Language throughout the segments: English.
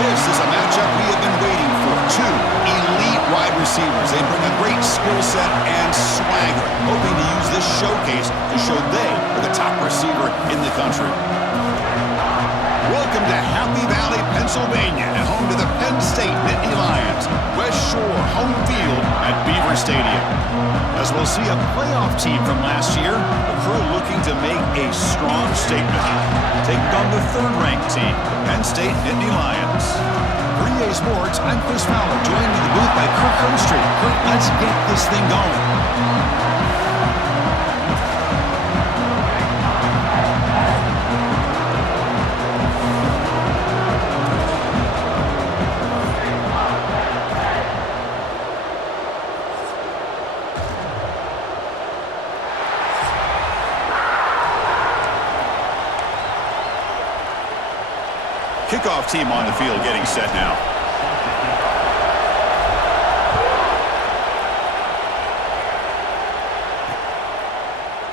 This is a matchup we have been waiting for. Two elite wide receivers. They bring a great skill set and swagger, hoping to use this showcase to show they are the top receiver in the country. Welcome to Happy Valley, Pennsylvania, and home to the Penn State Nittany Lions. West Shore home field at Beaver Stadium. As we'll see a playoff team from last year, a crew looking to make a strong statement. Taking on the third-ranked team, the Penn State Nittany Lions. For EA Sports, I'm Chris Fowler, joined in the booth by Kirk Herbstreit. Kirk, let's get this thing going. Kickoff team on the field getting set now.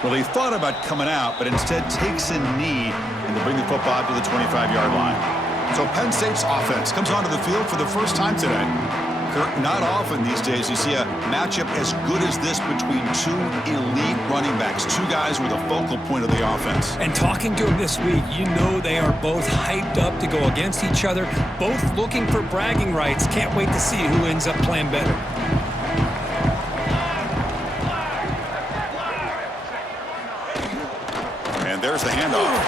Well, he thought about coming out, but instead takes a knee and to bring the football to the 25-yard line. So Penn State's offense comes onto the field for the first time today. Kirk, not often these days you see a matchup as good as this between two elite running backs, two guys with a focal point of the offense. And talking to them this week, you know they are both hyped up to go against each other, both looking for bragging rights. Can't wait to see who ends up playing better. And there's the handoff.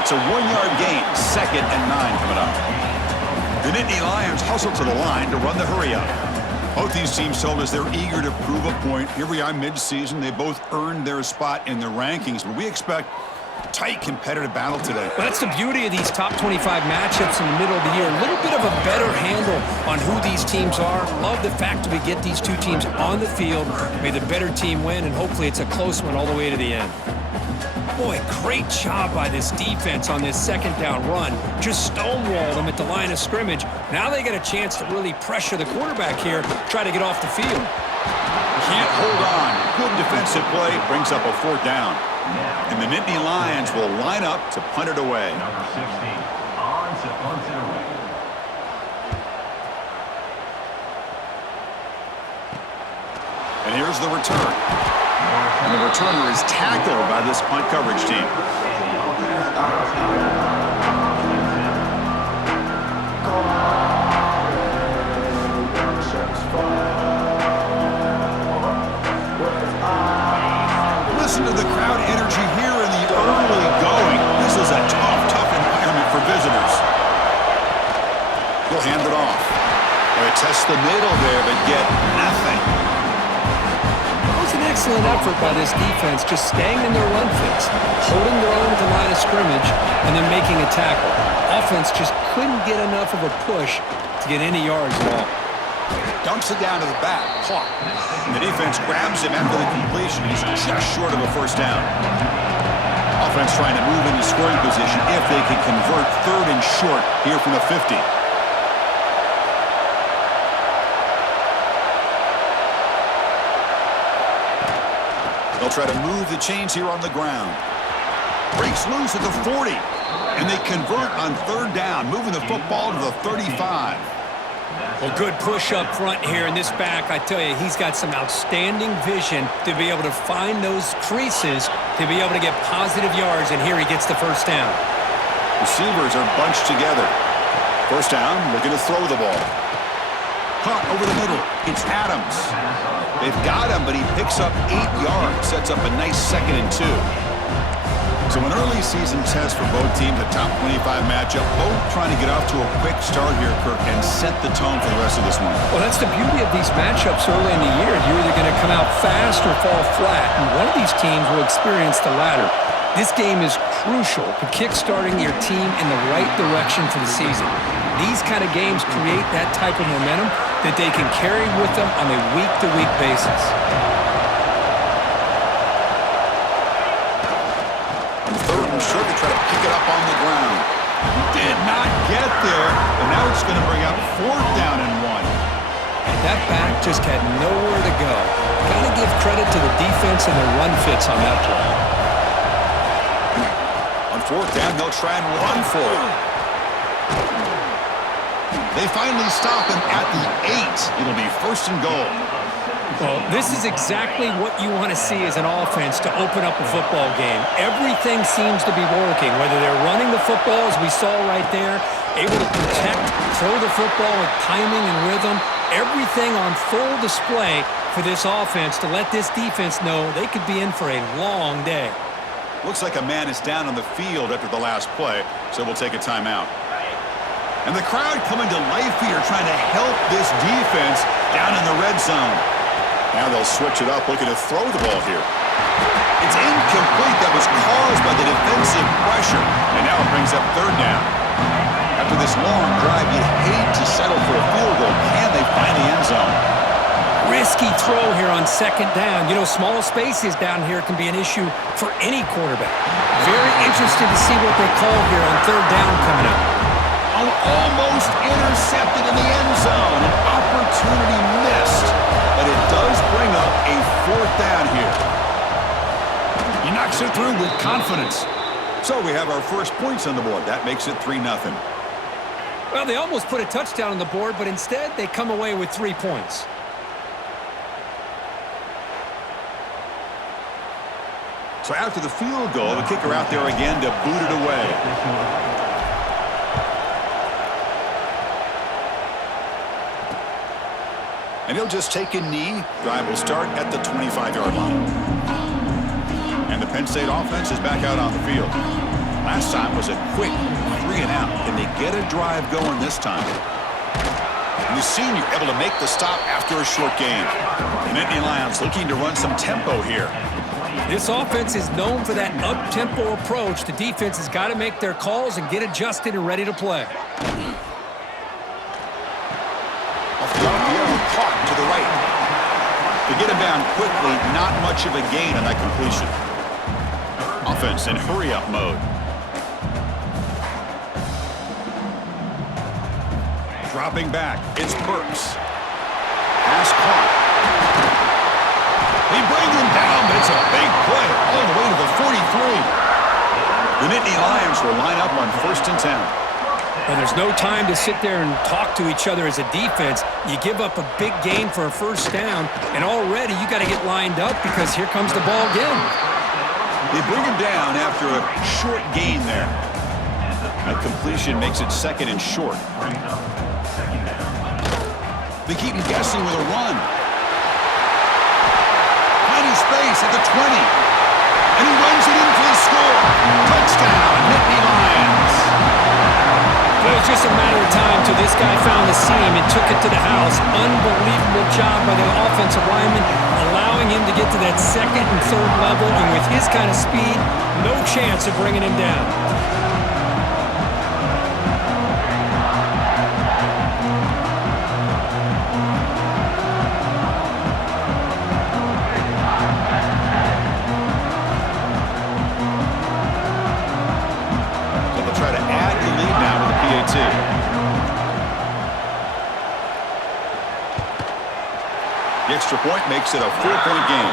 It's a 1-yard gain, 2nd and 9 coming up. The Nittany Lions hustle to the line to run the hurry-up. Both these teams told us they're eager to prove a point. Here we are mid-season. They both earned their spot in the rankings, but we expect a tight competitive battle today. Well, that's the beauty of these top 25 matchups in the middle of the year. A little bit of a better handle on who these teams are. Love the fact that we get these two teams on the field. May the better team win, and hopefully it's a close one all the way to the end. Boy, great job by this defense on this second down run. Just stonewalled them at the line of scrimmage. Now they get a chance to really pressure the quarterback here, try to get off the field. Can't hold on. Good defensive play brings up a 4th down. And the Nittany Lions will line up to punt it away. Number 16 on to punt it away. And here's the return. And the returner is tackled by this punt coverage team. Listen to the crowd energy here in the early going. This is a tough environment for visitors. He'll hand it off. They test the middle there, but get nothing. Excellent effort by this defense, just staying in their run fits, holding their own at the line of scrimmage, and then making a tackle. Offense just couldn't get enough of a push to get any yards at all. Dumps it down to the back, caught. The defense grabs him after the completion. He's just short of a 1st down. Offense trying to move into scoring position if they can convert 3rd and short here from the 50. They'll try to move the chains here on the ground. Breaks loose at the 40. And they convert on 3rd down, moving the football to the 35. Well, good push up front here in this back. I tell you, he's got some outstanding vision to be able to find those creases, to be able to get positive yards, and here he gets the 1st down. Receivers are bunched together. 1st down, looking to throw the ball. Caught over the middle. It's Adams. They've got him, but he picks up 8 yards. Sets up a nice 2nd and 2. So an early season test for both teams, a top 25 matchup. Both trying to get off to a quick start here, Kirk, and set the tone for the rest of this one. Well, that's the beauty of these matchups early in the year. You're either going to come out fast or fall flat, and one of these teams will experience the latter. This game is crucial to kick-starting your team in the right direction for the season. These kind of games create that type of momentum that they can carry with them on a week-to-week basis. And 3rd and short, they try to pick it up on the ground. Did not get there, and now it's going to bring up 4th down and 1. That back just had nowhere to go. Got to give credit to the defense and the run fits on that play. On 4th down, they'll try and run for it. They finally stop him at the 8. It'll be 1st and goal. Well, this is exactly what you want to see as an offense to open up a football game. Everything seems to be working, whether they're running the football, as we saw right there, able to protect, throw the football with timing and rhythm, everything on full display for this offense to let this defense know they could be in for a long day. Looks like a man is down on the field after the last play, so we'll take a timeout. And the crowd coming to life here trying to help this defense down in the red zone. Now they'll switch it up, looking to throw the ball here. It's incomplete. That was caused by the defensive pressure. And now it brings up 3rd down. After this long drive, you'd hate to settle for a field goal. Can they find the end zone? Risky throw here on 2nd down. You know, small spaces down here can be an issue for any quarterback. Very interested to see what they call here on 3rd down coming up. Almost intercepted in the end zone. An opportunity missed. But it does bring up a 4th down here. He knocks it through with confidence. So we have our first points on the board. That makes it 3-0. Well, they almost put a touchdown on the board, but instead they come away with 3 points. So after the field goal, the kicker out there again to boot it away. And he'll just take a knee. Drive will start at the 25-yard line. And the Penn State offense is back out on the field. Last time was a quick 3-and-out. Can they get a drive going this time? And the senior able to make the stop after a short gain. The Nittany Lions looking to run some tempo here. This offense is known for that up-tempo approach. The defense has got to make their calls and get adjusted and ready to play. Caught to the right. To get him down quickly, not much of a gain on that completion. Offense in hurry-up mode. Dropping back, it's Burks. Pass caught. They bring him down, but it's a big play all the way to the 43. The Nittany Lions will line up on 1st and 10. Well, there's no time to sit there and talk to each other as a defense. You give up a big gain for a 1st down, and already you got to get lined up because here comes the ball again. They bring him down after a short gain there. A completion makes it 2nd and short. They keep him guessing with a run. Finding space at the 20. And he runs it in for the score. Touchdown, Nittany Lions. It was just a matter of time till this guy found the seam and took it to the house. Unbelievable job by the offensive lineman, allowing him to get to that 2nd and 3rd level, and with his kind of speed, no chance of bringing him down. The extra point makes it a 4-point game.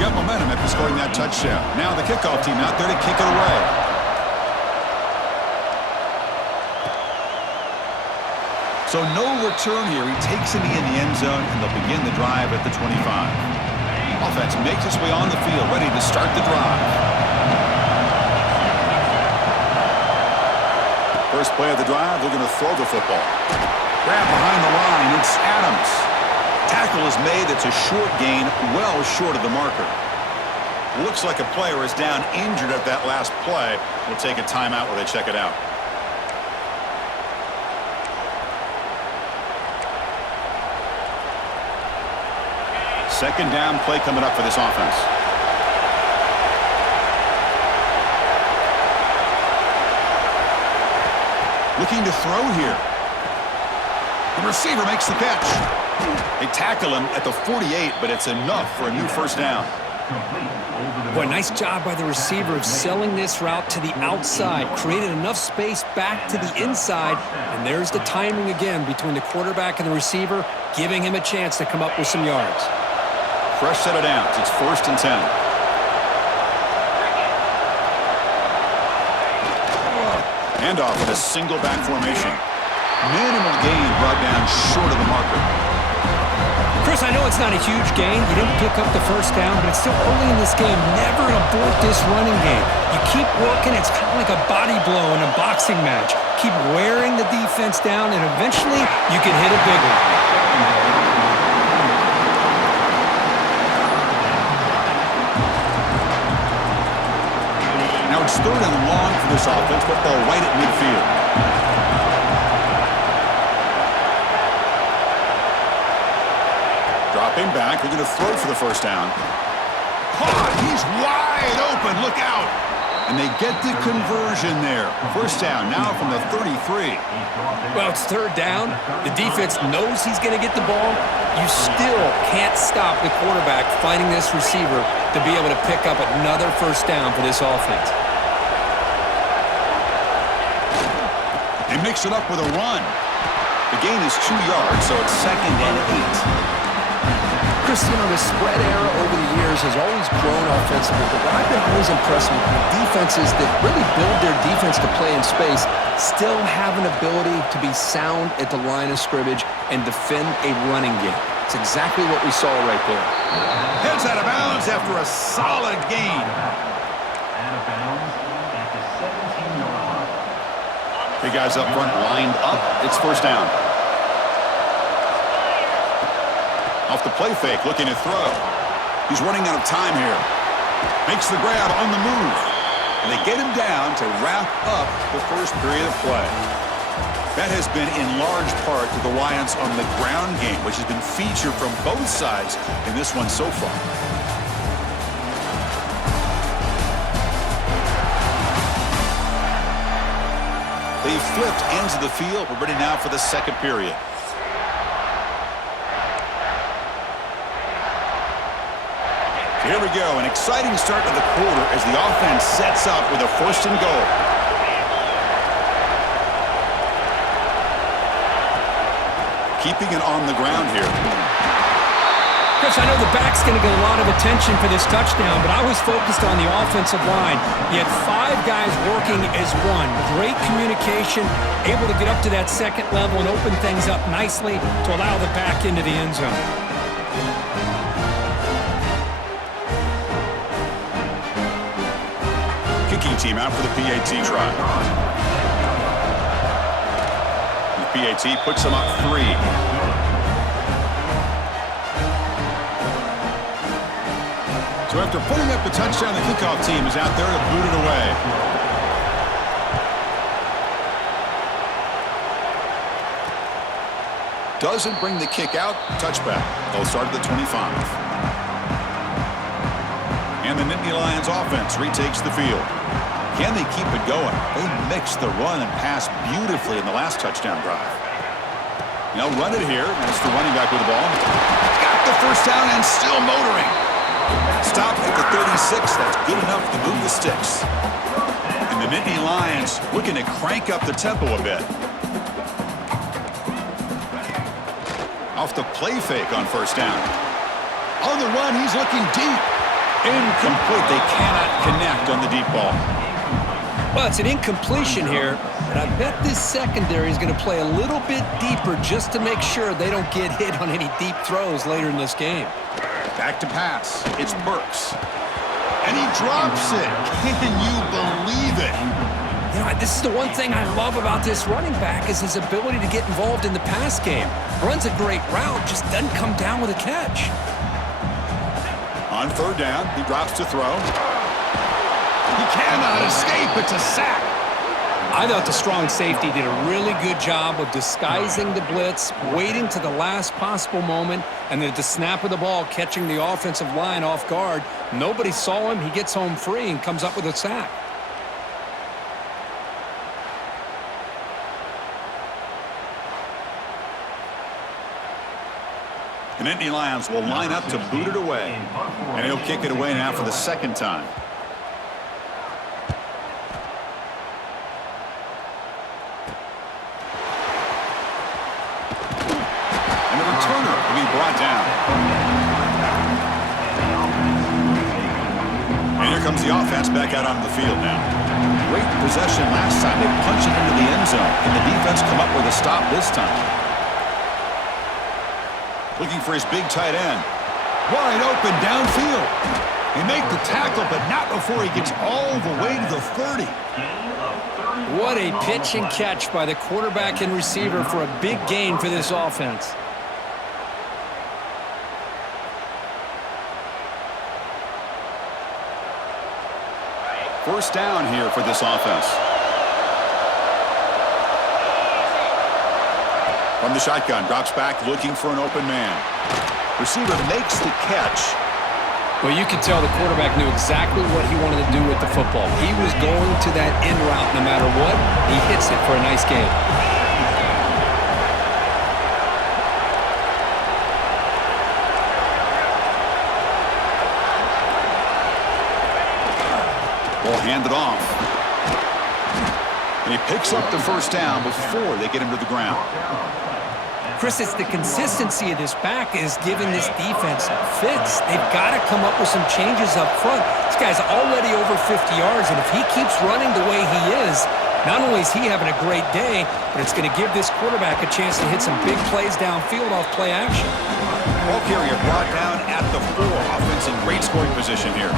Got momentum after scoring that touchdown. Now the kickoff team out there to kick it away. So no return here. He takes it in the end zone, and they'll begin the drive at the 25. Offense makes its way on the field, ready to start the drive. First play of the drive, they're going to throw the football. Grab behind the line, it's Adams. Tackle is made, it's a short gain, well short of the marker. Looks like a player is down injured at that last play. We'll take a timeout while they check it out. Second down play coming up for this offense. Looking to throw here. The receiver makes the catch. They tackle him at the 48, but it's enough for a new 1st down. Boy, nice job by the receiver of selling this route to the outside. Created enough space back to the inside, and there's the timing again between the quarterback and the receiver, giving him a chance to come up with some yards. Fresh set of downs. It's 1st and 10. Handoff in a single back formation. Minimal gain brought down short of the marker. Chris, I know it's not a huge gain. You didn't pick up the first down, but it's still early in this game. Never abort this running game. You keep working. It's kind of like a body blow in a boxing match. Keep wearing the defense down, and eventually you can hit a big one. Now it's 3rd and long for this offense. Football right at midfield. Dropping back, they're going to throw for the first down. Caught, he's wide open, look out. And they get the conversion there. First down now from the 33. Well, it's 3rd down. The defense knows he's going to get the ball. You still can't stop the quarterback finding this receiver to be able to pick up another first down for this offense. They mix it up with a run. The gain is 2 yards, so it's 2nd and 8. Chris, the spread era over the years has always grown offensively, but what I've been always impressed with defenses that really build their defense to play in space still have an ability to be sound at the line of scrimmage and defend a running game. It's exactly what we saw right there. Heads out of bounds after a solid gain. Out of bounds at the 17-yard line. Big guys up front lined up. It's first down. Off the play fake, looking to throw. He's running out of time here. Makes the grab on the move. And they get him down to wrap up the first period of play. That has been in large part to the reliance on the ground game, which has been featured from both sides in this one so far. They flipped ends of the field. We're ready now for the second period. Here we go, an exciting start to the quarter as the offense sets up with a 1st and goal. Keeping it on the ground here. Chris, I know the back's going to get a lot of attention for this touchdown, but I was focused on the offensive line. You had 5 guys working as one. Great communication, able to get up to that second level and open things up nicely to allow the back into the end zone. Kicking team out for the PAT try. The PAT puts them up 3. So after putting up the touchdown, the kickoff team is out there to boot it away. Doesn't bring the kick out. Touchback. They'll start at the 25. And the Nittany Lions offense retakes the field. Can they keep it going? They mixed the run and pass beautifully in the last touchdown drive. They'll run it here. That's the running back with the ball. Got the first down and still motoring. Stop at the 36. That's good enough to move the sticks. And the Nittany Lions looking to crank up the tempo a bit. Off the play fake on first down. On the run, he's looking deep. Incomplete. They cannot connect on the deep ball. Well, it's an incompletion here, and I bet this secondary is going to play a little bit deeper just to make sure they don't get hit on any deep throws later in this game. Back to pass. It's Burks. And he drops it. Can you believe it? You know, this is the one thing I love about this running back is his ability to get involved in the pass game. Runs a great route, just doesn't come down with a catch. On third down, he drops to throw. He cannot escape. It's a sack. I thought the strong safety did a really good job of disguising the blitz, waiting to the last possible moment, and then at the snap of the ball, catching the offensive line off guard. Nobody saw him. He gets home free and comes up with a sack. The Nittany Lions will line up to boot it away. And he'll kick it away now for the second time. And the returner will be brought down. And here comes the offense back out onto the field now. Great possession last time. They punched it into the end zone. Can the defense come up with a stop this time? Looking for his big tight end. Wide open downfield. They make the tackle, but not before he gets all the way to the 30. What a pitch and catch by the quarterback and receiver for a big gain for this offense. First down here for this offense. From the shotgun, drops back looking for an open man. Receiver makes the catch. Well, you could tell the quarterback knew exactly what he wanted to do with the football. He was going to that end route no matter what. He hits it for a nice gain. Ball handed off. And he picks up the first down before they get him to the ground. Chris, it's the consistency of this back is giving this defense fits. They've got to come up with some changes up front. This guy's already over 50 yards, and if he keeps running the way he is, not only is he having a great day, but it's going to give this quarterback a chance to hit some big plays downfield off play action. Ball carrier brought down at the 4. Offense in great scoring position here.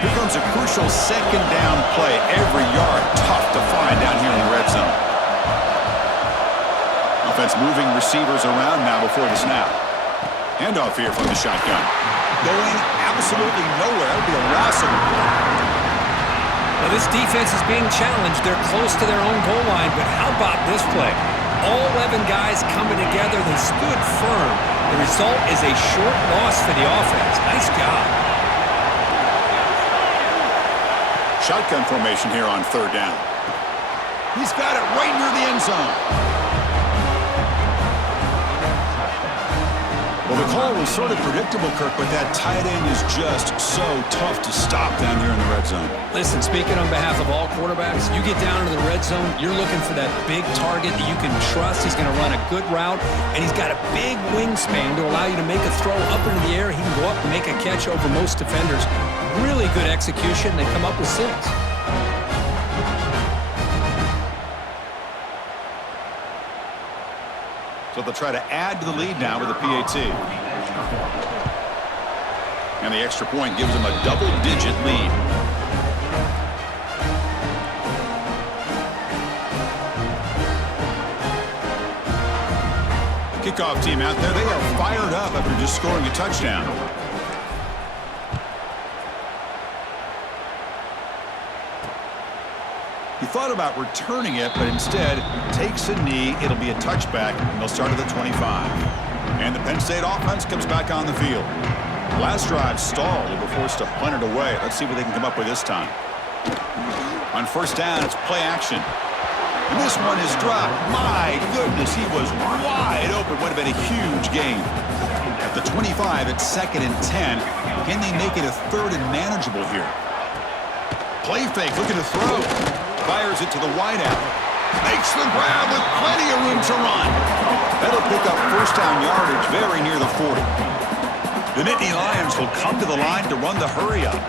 Here comes a crucial second down play. Every yard tough to find down here in the red zone. Offense moving receivers around now before the snap. Handoff here from the shotgun. Going absolutely nowhere. It'll be a loss of the play. Well, this defense is being challenged. They're close to their own goal line, but how about this play? All 11 guys coming together. They stood firm. The result is a short loss for the offense. Nice job. Shotgun formation here on third down. He's got it right near the end zone. Well, the call was sort of predictable, Kirk, but that tight end is just so tough to stop down here in the red zone. Listen, speaking on behalf of all quarterbacks, you get down into the red zone, you're looking for that big target that you can trust. He's going to run a good route, and he's got a big wingspan to allow you to make a throw up into the air. He can go up and make a catch over most defenders. Really good execution. They come up with 6. So they'll try to add to the lead now with a PAT. And the extra point gives them a double-digit lead. Kickoff team out there, they are fired up after just scoring a touchdown. He thought about returning it, but instead takes a knee. It'll be a touchback, and they'll start at the 25. And the Penn State offense comes back on the field. Last drive stalled. They were forced to punt it away. Let's see what they can come up with this time. On first down, it's play action. And this one is dropped. My goodness, he was wide open. Would have been a huge gain. At the 25, it's 2nd and 10. Can they make it a 3rd and manageable here? Play fake, looking to throw. Fires it to the wideout. Makes the grab with plenty of room to run. That'll pick up first down yardage very near the 40. The Nittany Lions will come to the line to run the hurry up.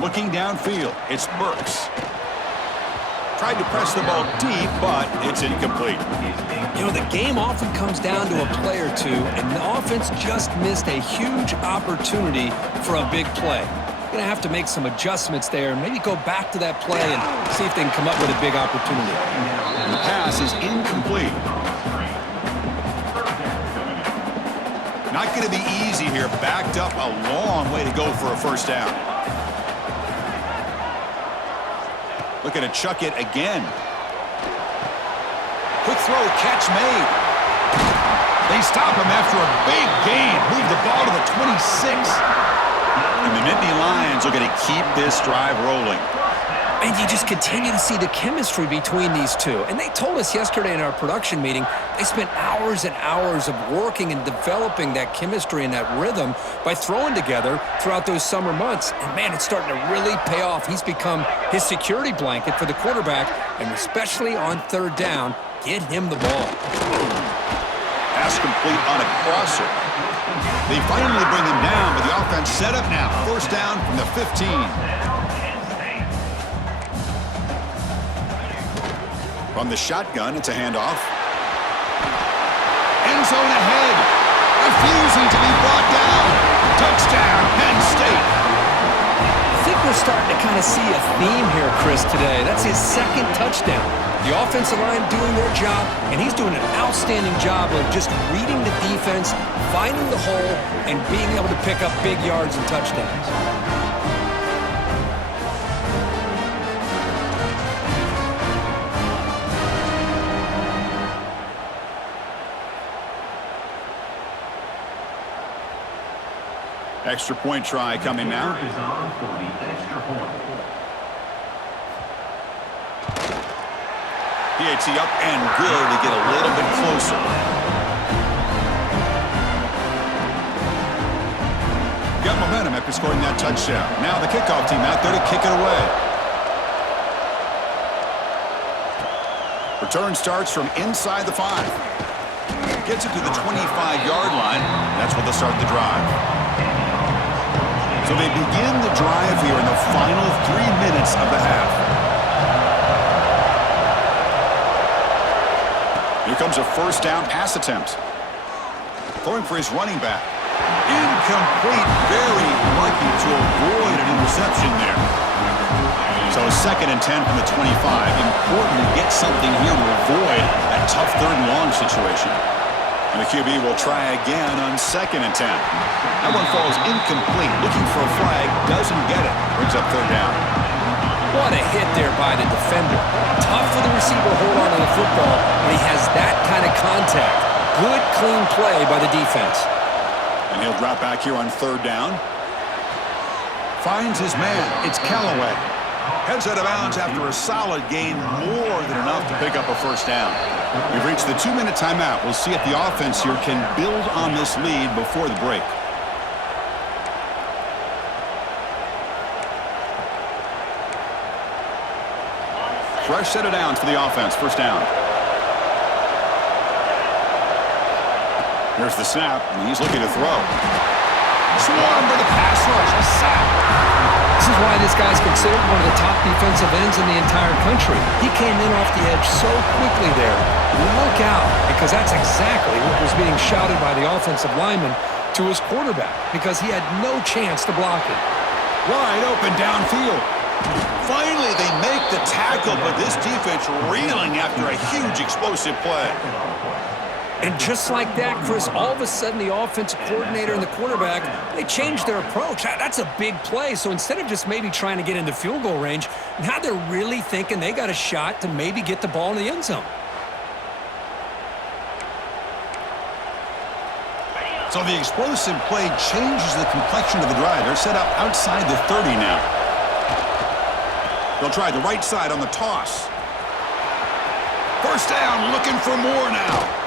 Looking downfield, it's Burks. Tried to press the ball deep, but it's incomplete. You know, the game often comes down to a play or two, and the offense just missed a huge opportunity for a big play. Going to have to make some adjustments there and maybe go back to that play and see if they can come up with a big opportunity. And the pass is incomplete. Not going to be easy here. Backed up a long way to go for a first down. Looking to chuck it again. Quick throw, catch made. They stop him after a big gain. Move the ball to the 26. And the Nittany Lions are going to keep this drive rolling. And you just continue to see the chemistry between these two. And they told us yesterday in our production meeting, they spent hours and hours of working and developing that chemistry and that rhythm by throwing together throughout those summer months. And, man, it's starting to really pay off. He's become his security blanket for the quarterback, and especially on third down, get him the ball. Pass complete on a crosser. They finally bring him down, but the offense set up now. First down from the 15. From the shotgun, it's a handoff. End zone ahead. Refusing to be brought down. Touchdown, Penn State. I think we're starting to kind of see a theme here, Chris, today. That's his second touchdown. The offensive line doing their job, and he's doing an outstanding job of just reading the defense, finding the hole, and being able to pick up big yards and touchdowns. Extra point try coming now. Is on for the extra point. PAT up and good to get a little bit closer. Got momentum after scoring that touchdown. Now the kickoff team out there to kick it away. Return starts from inside the 5. Gets it to the 25-yard line. That's where they'll start the drive. So they begin the drive here in the final 3 minutes of the half. Here comes a first down pass attempt. Throwing for his running back. Incomplete. Very lucky to avoid an interception there. So second and 10 from the 25. Important to get something here to avoid that tough third and long situation. And the QB will try again on second and 10. That one falls incomplete. Looking for a flag. Doesn't get it. Brings up third down. What a hit there by the defender. Tough for the receiver to hold on to the football when he has that kind of contact. Good, clean play by the defense. And he'll drop back here on third down. Finds his man. It's Callaway. Heads out of bounds after a solid gain. More than enough to pick up a first down. We've reached the 2-minute timeout. We'll see if the offense here can build on this lead before the break. Fresh set of downs for the offense. First down. Here's the snap, and he's looking to throw. Swarmed by the pass rush. A sack. This is why this guy's considered one of the top defensive ends in the entire country. He came in off the edge so quickly there. Look out, because that's exactly what was being shouted by the offensive lineman to his quarterback, because he had no chance to block it. Wide open downfield. Finally, they make the tackle, but this defense reeling after a huge explosive play. And just like that, Chris, all of a sudden the offensive coordinator and the quarterback, they changed their approach. That's a big play. So instead of just maybe trying to get into field goal range, now they're really thinking they got a shot to maybe get the ball in the end zone. So the explosive play changes the complexion of the drive. They're set up outside the 30 now. They'll try the right side on the toss. First down, looking for more now.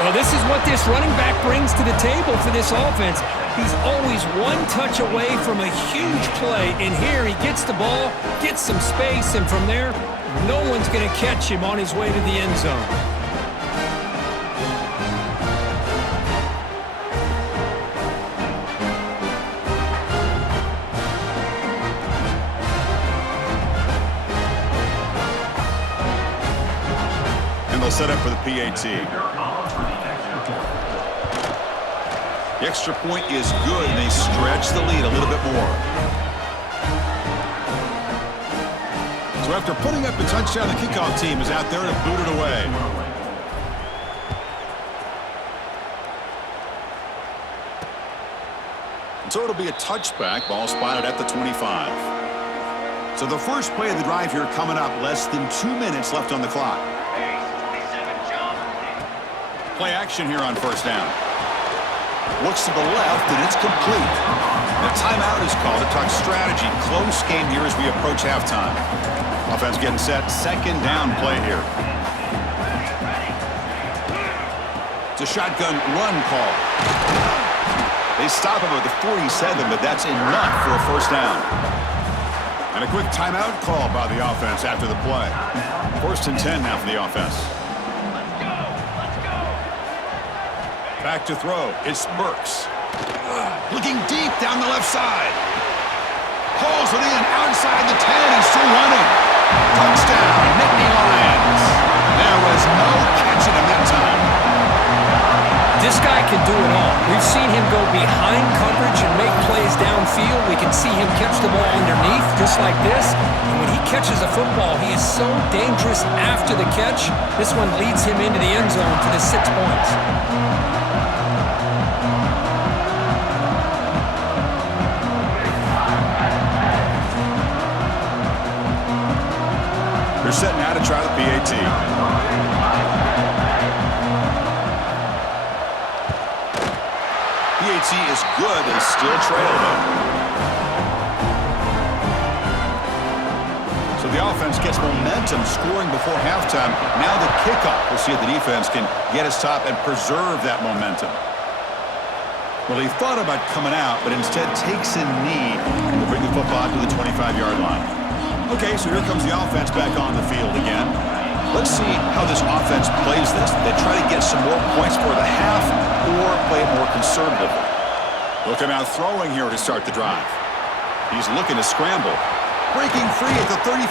Well, this is what this running back brings to the table for this offense. He's always one touch away from a huge play. And here he gets the ball, gets some space, and from there, no one's going to catch him on his way to the end zone. They'll set up for the PAT. The extra point is good, and they stretch the lead a little bit more. So after putting up the touchdown, the kickoff team is out there to boot it away. So it'll be a touchback, ball spotted at the 25. So the first play of the drive here coming up, less than 2 minutes left on the clock. Play action here on first down. Looks to the left, and it's complete. The timeout is called to talk strategy. Close game here as we approach halftime. Offense getting set. Second down play here. It's a shotgun run call. They stop him at the 47, but that's enough for a first down. And a quick timeout call by the offense after the play. First and 10 now for the offense. Back to throw. It's Burks. Looking deep down the left side. Hauls it in outside the 10 and still running. Touchdown, Nittany Lions. There was no catching him that time. This guy can do it all. We've seen him go behind coverage and make plays downfield. We can see him catch the ball underneath, just like this. And when he catches a football, he is so dangerous after the catch. This one leads him into the end zone for the 6 points. They're setting out to try the PAT. PAT is good. They still trail them. So the offense gets momentum scoring before halftime. Now the kickoff. We'll see if the defense can get his top and preserve that momentum. Well, he thought about coming out, but instead takes a knee to bring the football to the 25-yard line. Okay, so here comes the offense back on the field again. Let's see how this offense plays this. They try to get some more points for the half or play it more conservatively. Looking out throwing here to start the drive. He's looking to scramble. Breaking free at the 35.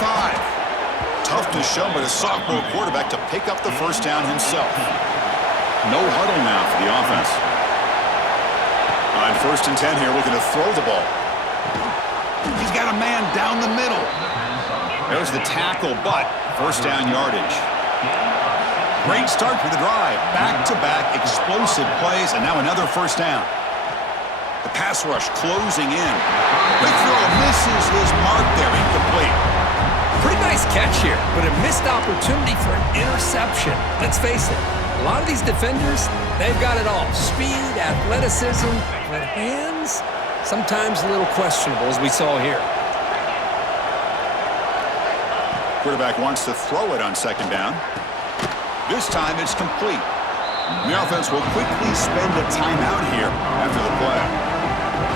Tough to show, but a sophomore quarterback to pick up the first down himself. No huddle now for the offense. On 1st and 10 here, looking to throw the ball. He's got a man down the middle. There's the tackle, but first down yardage. Great start for the drive. Back-to-back explosive plays, and now another first down. The pass rush closing in. Big throw misses his mark there, incomplete. Pretty nice catch here, but a missed opportunity for an interception. Let's face it, a lot of these defenders, they've got it all. Speed, athleticism, but hands, sometimes a little questionable, as we saw here. Quarterback wants to throw it on 2nd down. This time it's complete. The offense will quickly spend a timeout here after the play.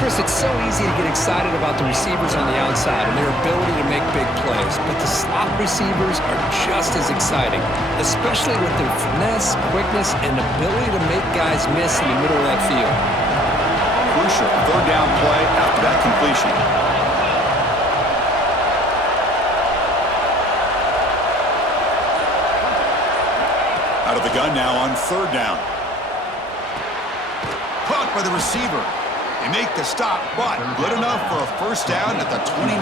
Chris, it's so easy to get excited about the receivers on the outside and their ability to make big plays, but the slot receivers are just as exciting, especially with their finesse, quickness, and ability to make guys miss in the middle of that field. Crucial 3rd down play after that completion. Out of the gun now on 3rd down. Caught by the receiver. They make the stop, but good enough for a first down at the 29.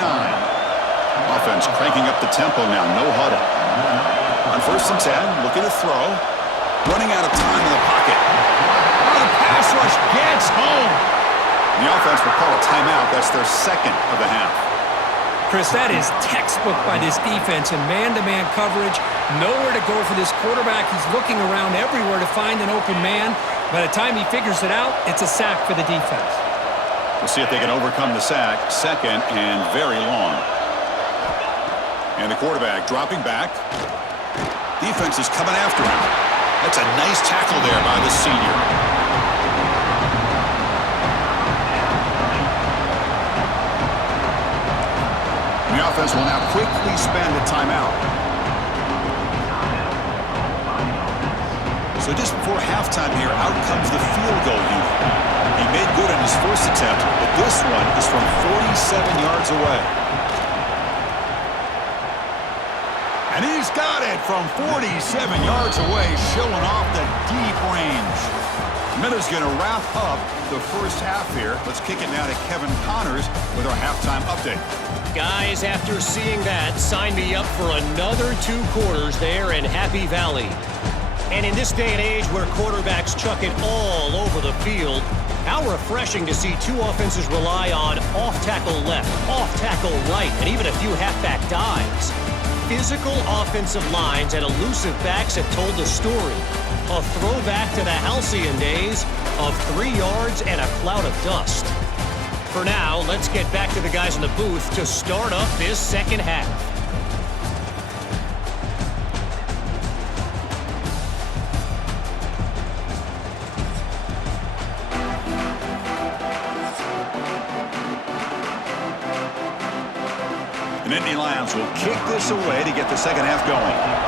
Offense cranking up the tempo now, no huddle. On 1st and 10, looking to throw. Running out of time in the pocket. Oh, the pass rush gets home. The offense will call a timeout. That's their 2nd of the half. Chris, that is textbook by this defense in man-to-man coverage. Nowhere to go for this quarterback. He's looking around everywhere to find an open man. By the time he figures it out, it's a sack for the defense. We'll see if they can overcome the sack. 2nd and very long. And the quarterback dropping back. Defense is coming after him. That's a nice tackle there by the senior. The offense will now quickly spend a timeout. So just before halftime here, out comes the field goal unit. He made good on his first attempt, but this one is from 47 yards away. And he's got it from 47 yards away, showing off the deep range. Miller's going to wrap up the first half here. Let's kick it now to Kevin Connors with our halftime update. Guys, after seeing that, sign me up for another 2 quarters there in Happy Valley. And in this day and age where quarterbacks chuck it all over the field, how refreshing to see 2 offenses rely on off-tackle left, off-tackle right, and even a few halfback dives. Physical offensive lines and elusive backs have told the story. A throwback to the halcyon days of 3 yards and a cloud of dust. For now, let's get back to the guys in the booth to start up this second half. The Nittany Lions will kick this away to get the second half going.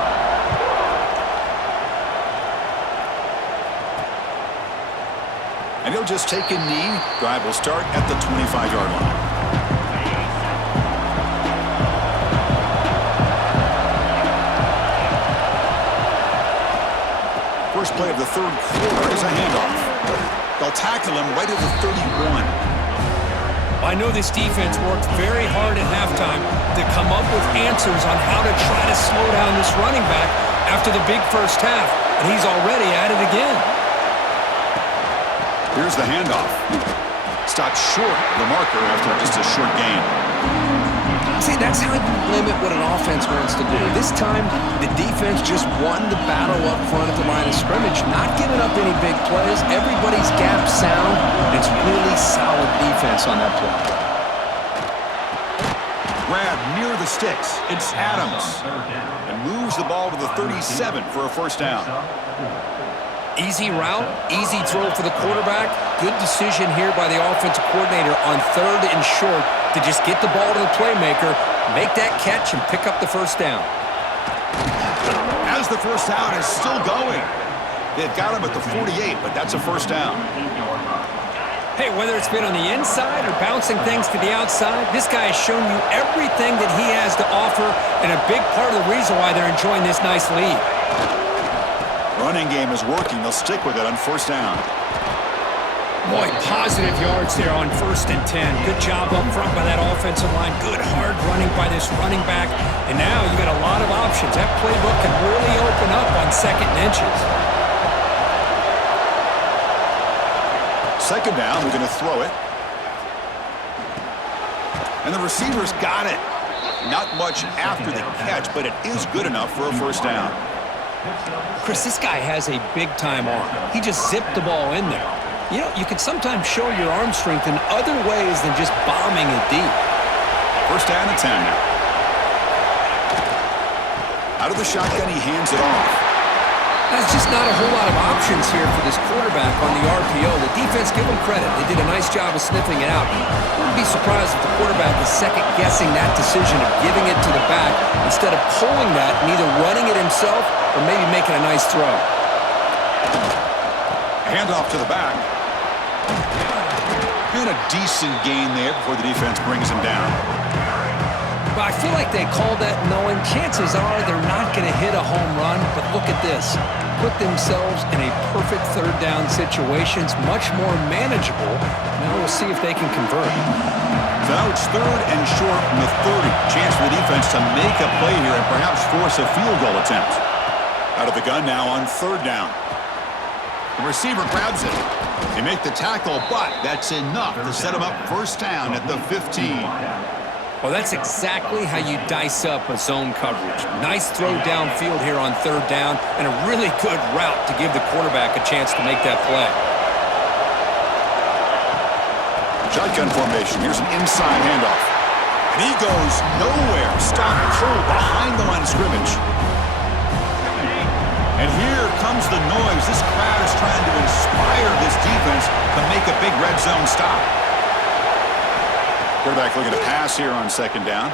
And he'll just take a knee. Drive will start at the 25-yard line. First play of the third quarter is a handoff. They'll tackle him right at the 31. I know this defense worked very hard at halftime to come up with answers on how to try to slow down this running back after the big first half, and he's already at it again. Here's the handoff. Stopped short of the marker after just a short gain. See, that's how you limit what an offense wants to do. This time, the defense just won the battle up front at the line of scrimmage, not giving up any big plays. Everybody's gap sound. It's really solid defense on that play. Grab near the sticks. It's Adams. And moves the ball to the 37 for a first down. Easy route, easy throw for the quarterback. Good decision here by the offensive coordinator on 3rd and short to just get the ball to the playmaker, make that catch, and pick up the first down. As the first down is still going. They've got him at the 48, but that's a first down. Hey, whether it's been on the inside or bouncing things to the outside, this guy has shown you everything that he has to offer, and a big part of the reason why they're enjoying this nice lead. Running game is working. They'll stick with it on first down. Boy, positive yards there on 1st and 10. Good job up front by that offensive line. Good hard running by this running back. And now you got a lot of options. That playbook can really open up on 2nd and inches. Second down, they're going to throw it. And the receiver's got it. Not much after the catch, but it is good enough for a first down. Chris, this guy has a big-time arm. He just zipped the ball in there. You know, you can sometimes show your arm strength in other ways than just bombing it deep. First down and 10 now. Out of the shotgun, he hands it off. There's just not a whole lot of options here for this quarterback on the RPO. The defense, give them credit. They did a nice job of sniffing it out. Wouldn't be surprised if the quarterback is second-guessing that decision of giving it to the back instead of pulling that and either running it himself or maybe making a nice throw. Handoff to the back. And a decent gain there before the defense brings him down. But I feel like they called that knowing chances are they're not going to hit a home run, but look at this. Put themselves in a perfect 3rd down situation. It's much more manageable. Now we'll see if they can convert. So now it's 3rd and short from the 30. Chance for the defense to make a play here and perhaps force a field goal attempt. Out of the gun now on 3rd down. The receiver grabs it. They make the tackle, but that's enough to set him up first down at the 15. Well, that's exactly how you dice up a zone coverage. Nice throw downfield here on 3rd down, and a really good route to give the quarterback a chance to make that play. Shotgun formation. Here's an inside handoff. And he goes nowhere. Stopped cold behind the line of scrimmage. And here comes the noise. This crowd is trying to inspire this defense to make a big red zone stop. Quarterback looking to pass here on 2nd down.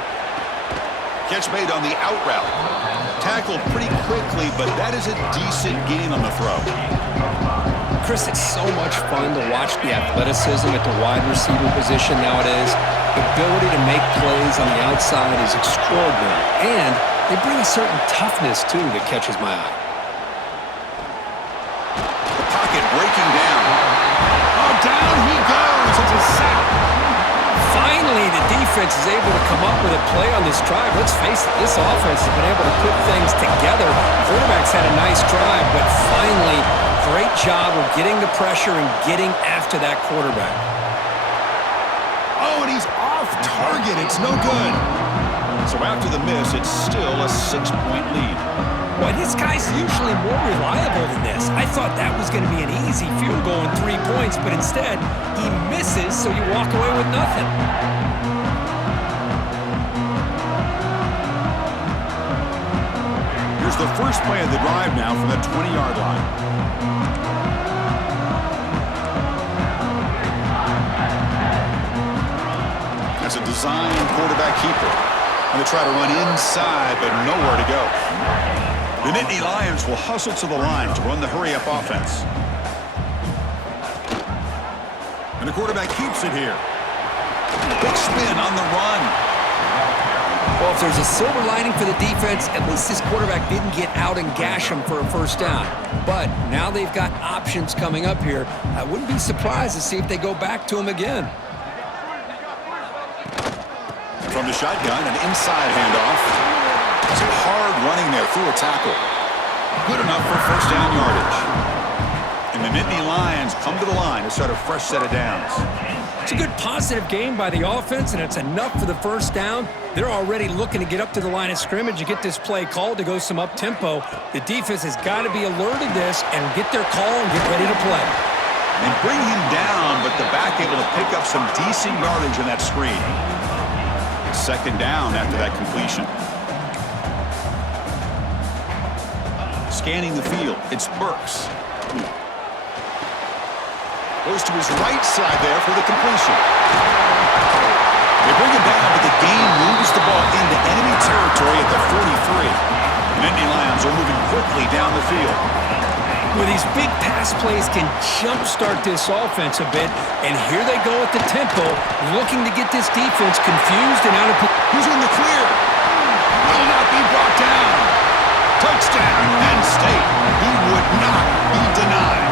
Catch made on the out route. Tackled pretty quickly, but that is a decent gain on the throw. Chris, it's so much fun to watch the athleticism at the wide receiver position nowadays. The ability to make plays on the outside is extraordinary, and they bring a certain toughness, too, that catches my eye. The pocket breaking down. Oh, down he goes. It's a sack. Finally, the defense is able to come up with a play on this drive. Let's face it, this offense has been able to put things together. The quarterback's had a nice drive, but finally, great job of getting the pressure and getting after that quarterback. Oh, and he's off target. It's no good. So after the miss, it's still a 6-point lead. Boy, this guy's usually more reliable than this. I thought that was going to be an easy field goal in 3 points, but instead, he misses, so you walk away with nothing. Here's the first play of the drive now from the 20-yard line. That's a design quarterback keeper. And they try to run inside, but nowhere to go. The Nittany Lions will hustle to the line to run the hurry-up offense. And the quarterback keeps it here. Big spin on the run. Well, if there's a silver lining for the defense, at least this quarterback didn't get out and gash him for a first down. But now they've got options coming up here. I wouldn't be surprised to see if they go back to him again. From the shotgun, an inside handoff. Some hard running there through a tackle. Good enough for first down yardage. And the Nittany Lions come to the line to start a fresh set of downs. It's a good positive game by the offense, and it's enough for the first down. They're already looking to get up to the line of scrimmage and get this play called to go some up-tempo. The defense has got to be alert to this and get their call and get ready to play. And bring him down, but the back able to pick up some decent yardage on that screen. Second down after that completion. Scanning the field, it's Burks. Goes to his right side there for the completion. They bring him down, but the game moves the ball into enemy territory at the 43. The Nittany Lions are moving quickly down the field. Well, these big pass plays can jumpstart this offense a bit, and here they go at the tempo, looking to get this defense confused and out of position. Who's in the clear? Will not be brought down. Touchdown, Penn State. He would not be denied.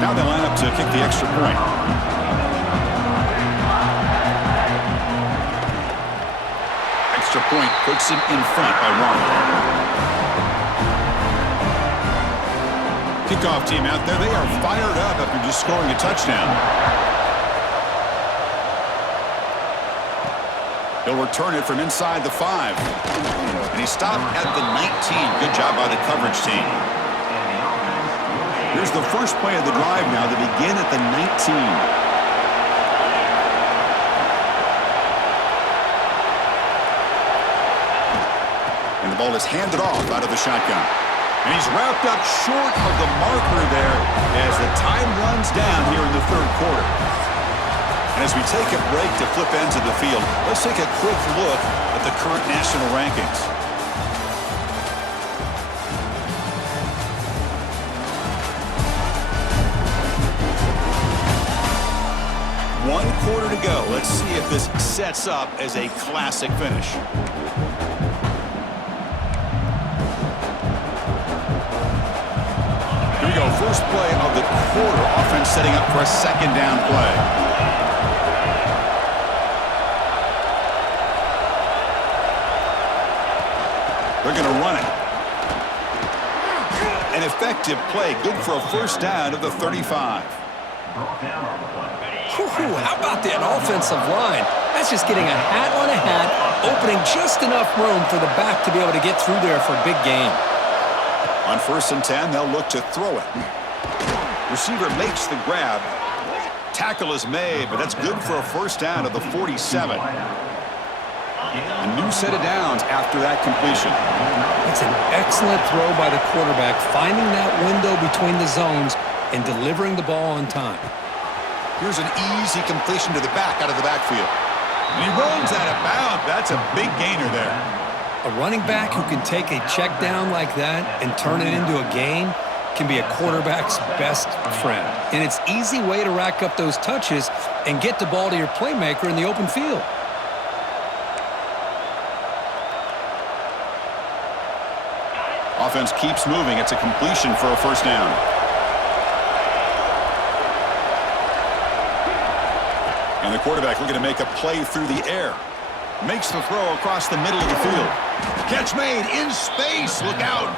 Now they line up to kick the extra point. Extra point puts him in front by 1. Kickoff team out there, they are fired up after just scoring a touchdown. He'll return it from inside the 5. And he stopped at the 19. Good job by the coverage team. Here's the first play of the drive now to begin at the 19. And the ball is handed off out of the shotgun. And he's wrapped up short of the marker there as the time runs down here in the third quarter. And as we take a break to flip ends of the field, let's take a quick look at the current national rankings. One quarter to go. Let's see if this sets up as a classic finish. Here we go. First play of the quarter. Offense setting up for a second down play. They're going to run it. An effective play. Good for a first down of the 35. How about that offensive line? That's just getting a hat on a hat, opening just enough room for the back to be able to get through there for a big gain. On 1st and 10, they'll look to throw it. Receiver makes the grab. Tackle is made, but that's good for a first down of the 47. A new set of downs after that completion. It's an excellent throw by the quarterback, finding that window between the zones and delivering the ball on time. Here's an easy completion to the back out of the backfield. And he runs out of bounds. That's a big gainer there. A running back who can take a check down like that and turn it into a gain can be a quarterback's best friend. And it's an easy way to rack up those touches and get the ball to your playmaker in the open field. Offense keeps moving. It's a completion for a first down. And the quarterback looking to make a play through the air. Makes the throw across the middle of the field. Catch made in space. Look out.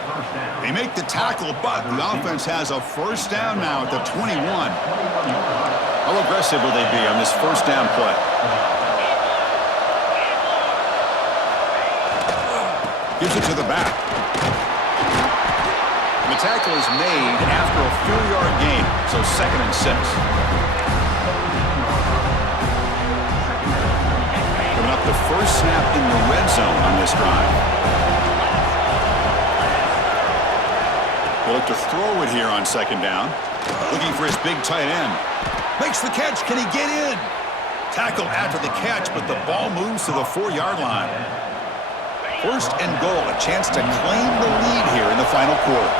They make the tackle, but the offense has a first down now at the 21. How aggressive will they be on this first down play? Gives it to the back. And the tackle is made after a 4-yard gain, so 2nd and 6. Coming up the first snap in the red zone on this drive. He'll look to throw it here on second down. Looking for his big tight end. Makes the catch. Can he get in? Tackle after the catch, but the ball moves to the 4-yard line. First and goal, a chance to claim the lead here in the final quarter.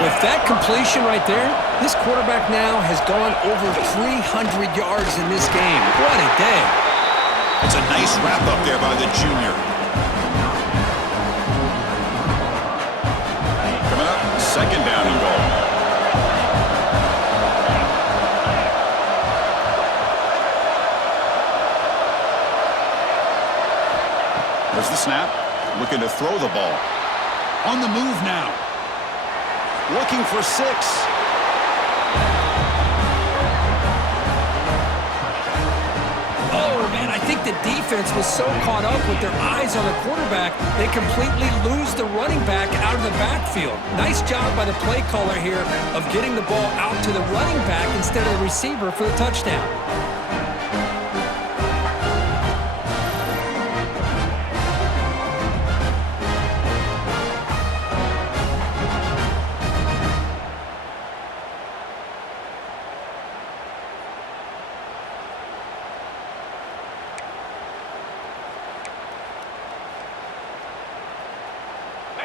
With that completion right there, this quarterback now has gone over 300 yards in this game. What a day. It's a nice wrap-up there by the junior. Coming up, second down and goal. There's the snap. Looking to throw the ball. On the move now. Looking for 6. Oh, man, I think the defense was so caught up with their eyes on the quarterback, they completely lose the running back out of the backfield. Nice job by the play caller here of getting the ball out to the running back instead of the receiver for the touchdown.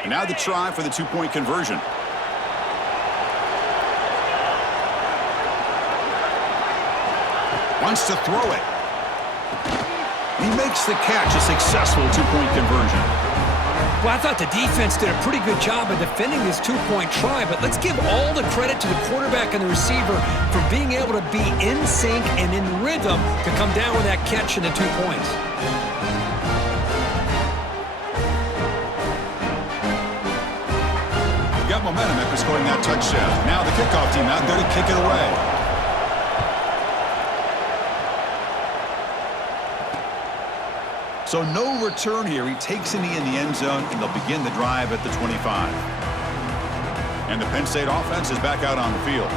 Now the try for the 2-point conversion. Wants to throw it. He makes the catch, a successful 2-point conversion. Well, I thought the defense did a pretty good job of defending this 2-point try, but let's give all the credit to the quarterback and the receiver for being able to be in sync and in rhythm to come down with that catch and the 2 points. Got momentum after scoring that touchdown. Now the kickoff team out there to kick it away. So no return here. He takes in the end zone, and they'll begin the drive at the 25. And the Penn State offense is back out on the field.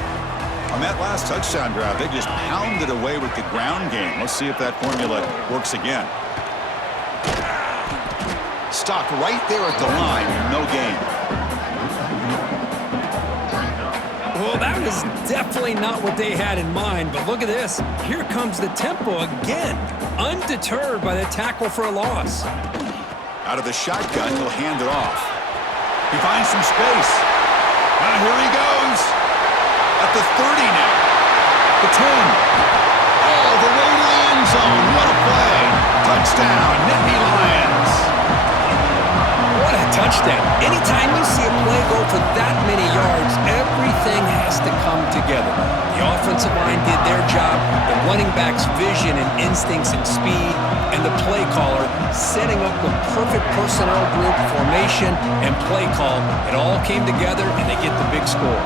On that last touchdown drive, they just pounded away with the ground game. Let's see if that formula works again. Stopped right there at the line. No gain. Well, that was definitely not what they had in mind, but look at this. Here comes the tempo again, undeterred by the tackle for a loss. Out of the shotgun, he'll hand it off. He finds some space. Here he goes. At the 30 now. The 10. All the way to the end zone. What a play. Touchdown, Nittany Lions. What a touchdown. Anytime you see a play go for that many yards, everything has to come together. The offensive line did their job, the running back's vision and instincts and speed, and the play caller setting up the perfect personnel group, formation, and play call. It all came together, and they get the big score.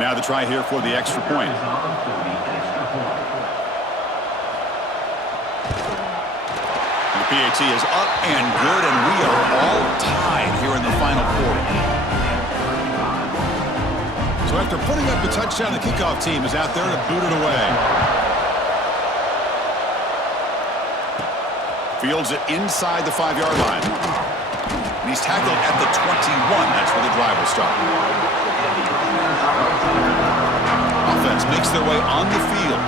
Now the try here for the extra point. The PAT is up and good, and we are all tied here in the final quarter. So after putting up the touchdown, the kickoff team is out there to boot it away. Fields it inside the 5-yard line. And he's tackled at the 21. That's where the drive will start. Offense makes their way on the field.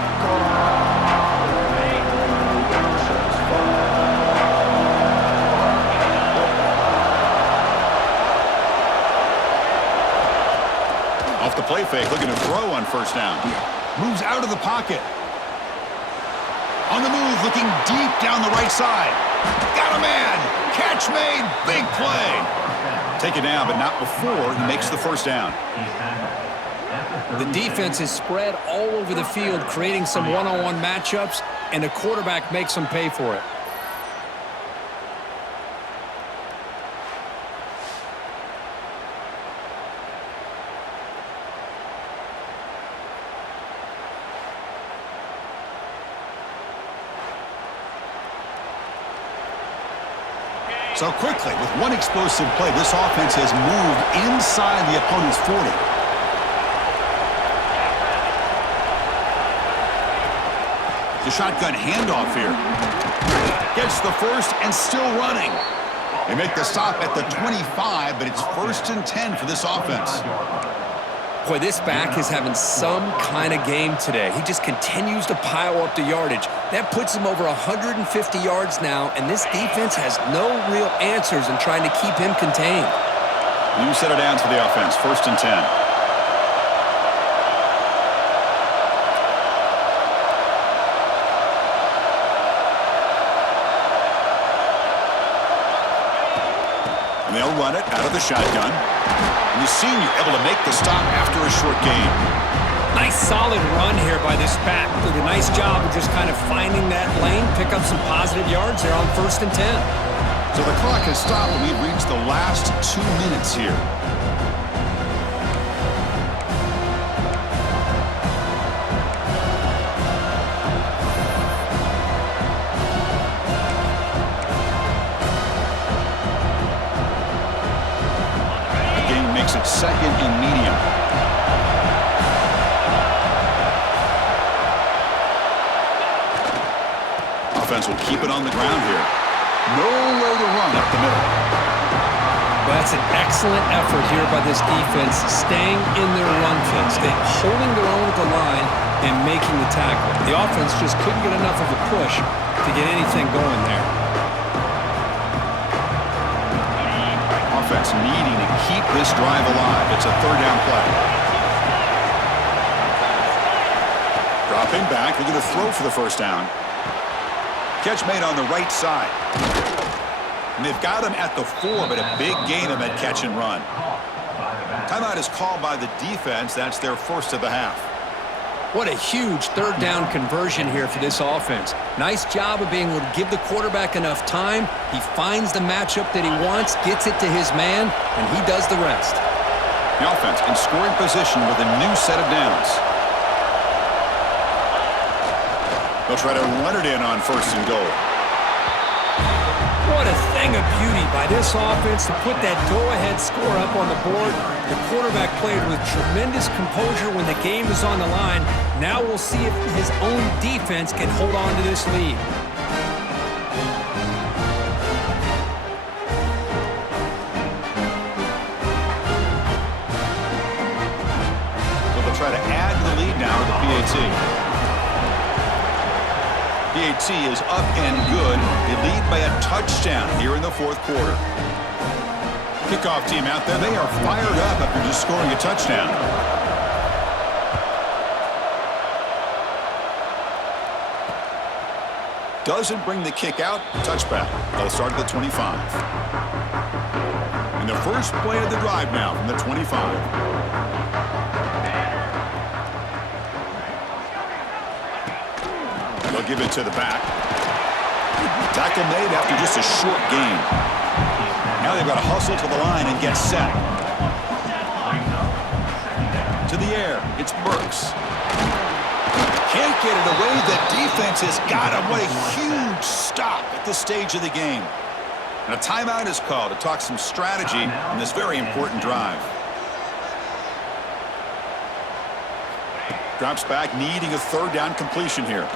Off the play fake, looking to throw on first down. Moves out of the pocket. On the move, looking deep down the right side. Got a man. Catch made. Big play. Take it down, but not before he makes the first down. The defense is spread all over the field, creating some one-on-one matchups, and the quarterback makes them pay for it. So quickly, with one explosive play, this offense has moved inside the opponent's 40. The shotgun handoff here. Gets the first and still running. They make the stop at the 25, but it's 1st and 10 for this offense. Boy, this back is having some kind of game today. He just continues to pile up the yardage. That puts him over 150 yards now, and this defense has no real answers in trying to keep him contained. New set of downs for the offense, 1st and 10. And they'll run it out of the shotgun. And the senior able to make the stop after a short gain. Nice solid run here by this back. Did a nice job of just kind of finding that lane, pick up some positive yards there on 1st and 10. So the clock has stopped and we've reached the last 2 minutes here. Makes it 2nd and medium. Offense will keep it on the ground here. Nowhere to run up the middle. Well, that's an excellent effort here by this defense, staying in their run fits, holding their own at the line and making the tackle. The offense just couldn't get enough of a push to get anything going there. Offense needing to keep this drive alive. It's a 3rd down play. Dropping back, they're going to throw for the 1st down. Catch made on the right side. And they've got him at the 4, but a big gain on that catch and run. Timeout is called by the defense. That's their 1st of the half. What a huge 3rd down conversion here for this offense. Nice job of being able to give the quarterback enough time. He finds the matchup that he wants, gets it to his man, and he does the rest. The offense in scoring position with a new set of downs. They'll try to run it in on 1st and goal. What a thing of beauty by this offense to put that go-ahead score up on the board. The quarterback played with tremendous composure when the game is on the line. Now we'll see if his own defense can hold on to this lead. So they'll try to add to the lead now with the PAT. PAT is up and good. They lead by a touchdown here in the 4th quarter. Kickoff team out there, they are fired up after just scoring a touchdown. Doesn't bring the kick out, touchback. They'll start at the 25. And the first play of the drive now from the 25. They'll give it to the back. Tackle made after just a short gain. Now they've got to hustle to the line and get set. To the air, it's Burks. Can't get it away. The defense has got him. What a huge stop at this stage of the game. And a timeout is called to talk some strategy in this very important drive. Drops back, needing a 3rd down completion here.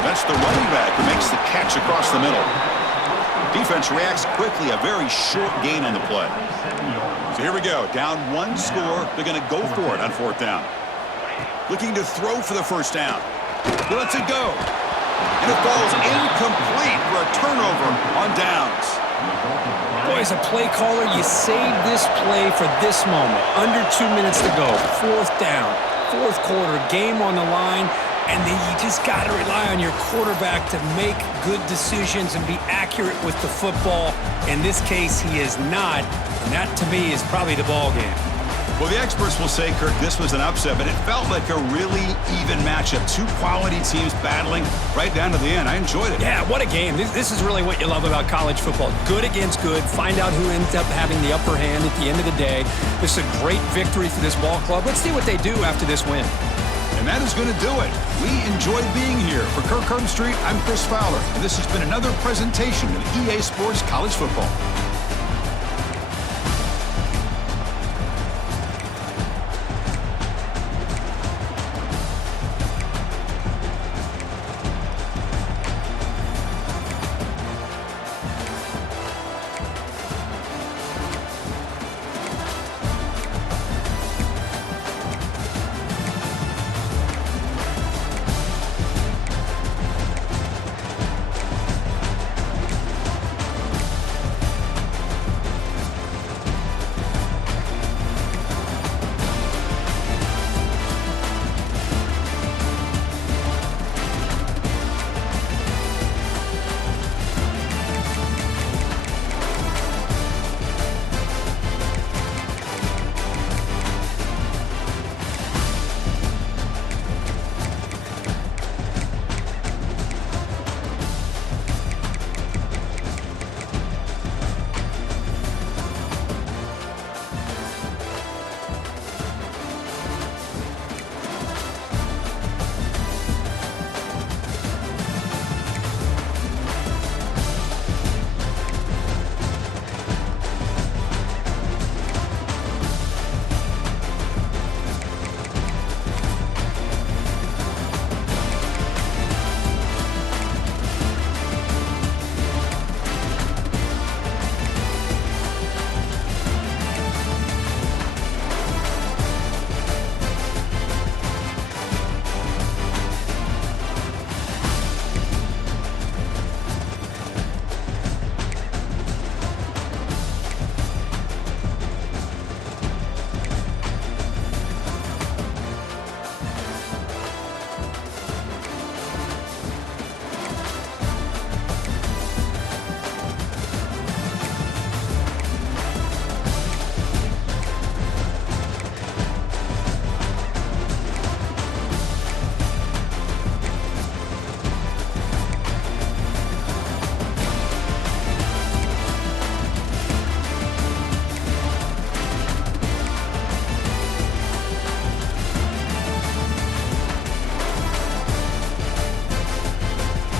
That's the running back who makes the catch across the middle. Defense reacts quickly, a very short gain on the play. So here we go, down 1 score. They're going to go for it on 4th down. Looking to throw for the 1st down. He lets it go. And it falls incomplete for a turnover on downs. Boy, as a play caller, you save this play for this moment. Under 2 minutes to go. 4th down. 4th quarter, game on the line. And then you just got to rely on your quarterback to make good decisions and be accurate with the football. In this case, he is not. And that, to me, is probably the ball game. Well, the experts will say, Kirk, this was an upset, but it felt like a really even matchup. 2 quality teams battling right down to the end. I enjoyed it. Yeah, what a game. This is really what you love about college football. Good against good. Find out who ends up having the upper hand at the end of the day. This is a great victory for this ball club. Let's see what they do after this win. And that is going to do it. We enjoyed being here. For Kirk Street, I'm Chris Fowler, and this has been another presentation of EA Sports College Football.